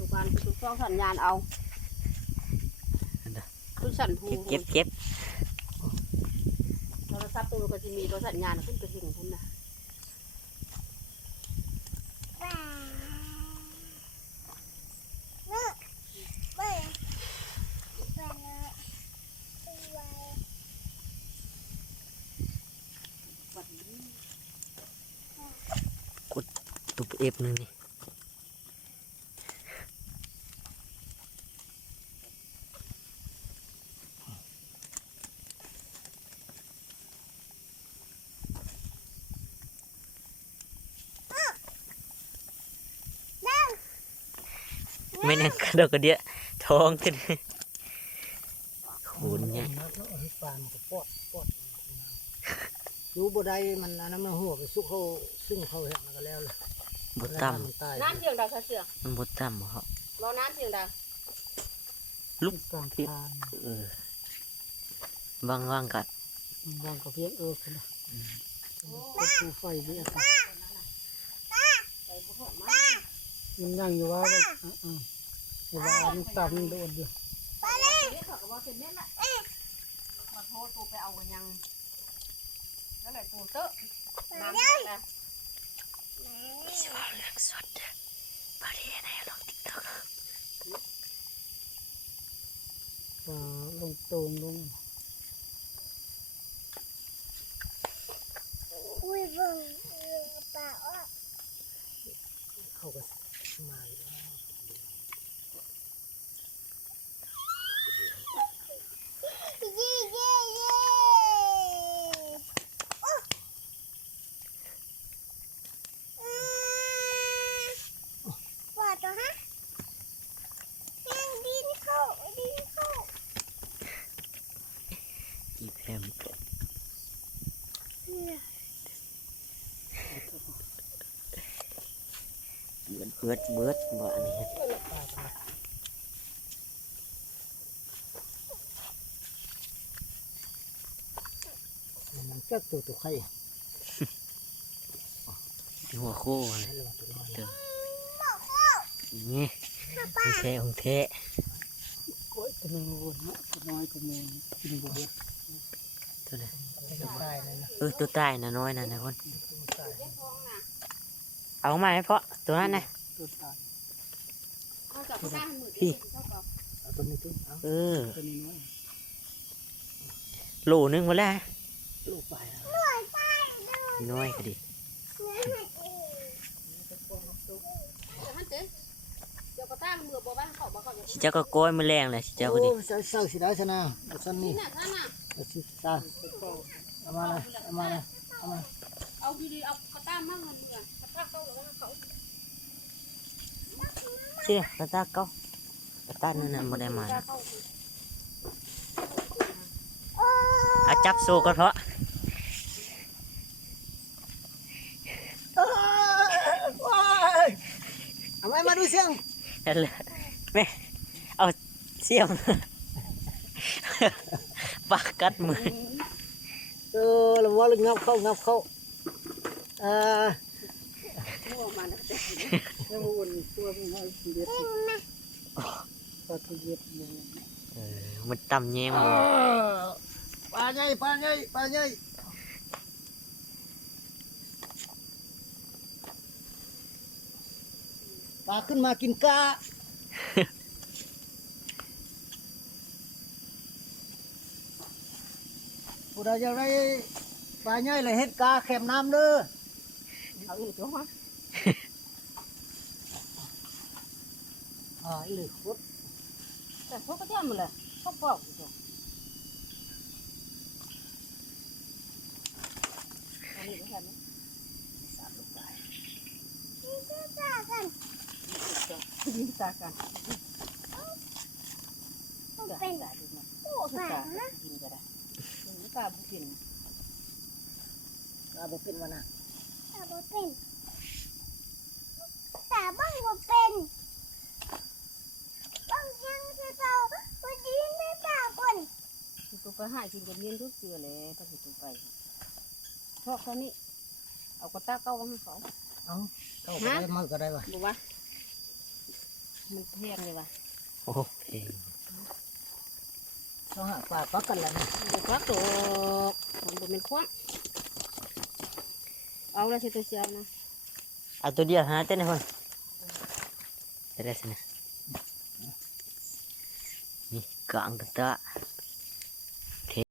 ทุกการทุกช่องสัญญาณเอาทุกสัญพูเก็บโทรศัพท์ตัวก็จะมีตัวสัญญาณขึ้นไปถึงพุ่นนะกดตุบเอฟนึงนี่ไม่นั่งกระโดดกระเดียท้องขึ้นขุนเนี่ยปลามันก็ปอดรู้บ่ได้มันน้ำมันหัวไปซุกเขาซึ่งเขาแห้งแล้วก็แล้วเลยบดตั้มน้ำเสียงดังเสียงมันบดตั้มเหรอรอน้ำเสียงดังลุกพิษว่างกัดวางกับเพี้ยนกันนะปูไฟนี่อ่ะมันยังอยู่ว่าเวลามันต่ำมันโดนอยู่มาโทษตัวไปเอากันยังแล้วไหนตัวเตอะน้ำนะสวัสดีสวัสดีบริเวณไหนลงติ๊กต็อกลงตรงลงอุ้ยบึ้งปลาอ้อเขาก็มาอีแพมเบิดบ่อันนี้มันก็ตัวไข่หัวโค้งนี่ไม่ใช่องเทะก้อยตัวนึงวนนะตัวน้อยตัวนึงกินบุบตัวไหนตัวใต้นะตัวใต้น่ะน้อยน่ะนะคนเอามาให้เพาะตัวนั้นนะพี่เอาตัวนี้ตัวตัวนี้โหลนึงหมดแล้วโลไปน้อยก็ดีเจ้าก็โกยมือแรงเลยเจ้าก็ดีเศร้าสิได้ชนะสันนี่สิตาเอามาเลยเอาดีๆเอากระต้ามมากเงินเมื่อกระต้าเก้าหรือว่าเขาเชี่ยกระต้าเก้ากระต้านั่นน่ะไม่ได้มาอาจับโซ่ก็เพราะเอาไว้มาดูเสียงแม่เอาเสียมปากกัดมือเราว่าเรางับเข้ามั่วมาแล้วแต่วนตัวมันให้เด็ดปลาตัวเด็ดมันต่ำแย่มาปลาใหญ่ปลาขึ้นมากินกาผู้ใดจะได้ปลาใหญ่เลยเฮ็ดกาแคมน้ำเด้อเอาอีกตัวมั้ยอีเลยโคตรแต่พวกก็เที่ยวหมดเลยพวกปอกอยู่อันนี้ไม่ใช่ไหมสามลูกได้ยิงตากันเป็นได้ดูมั้ยโอ้ตากินก็ได้ตาบุกินตาบุเป็นวะนะตาบุเป็นตาบ้างบุเป็นบ้างยังจะเจ้าพอดีไม่ตาคนตัวไปหายกินกันเย็นทุกเดือนเลยถ้าไปตัวไปชอบแค่นี้เอากระต้าเก้าให้เขาเอาไปมือก็ได้ป่ะดูวะ มันแพงเลยว่ะ โอ้เพลง เขาหาปลาปักกันแล้วนะ เดี๋ยวควักดอกมันบ่เป็นควักเอาแล้วสิตัวเชียวนะ เอาตัวเดียวหาเต้นให้คนจะได้สินะนี่กลางกันตะ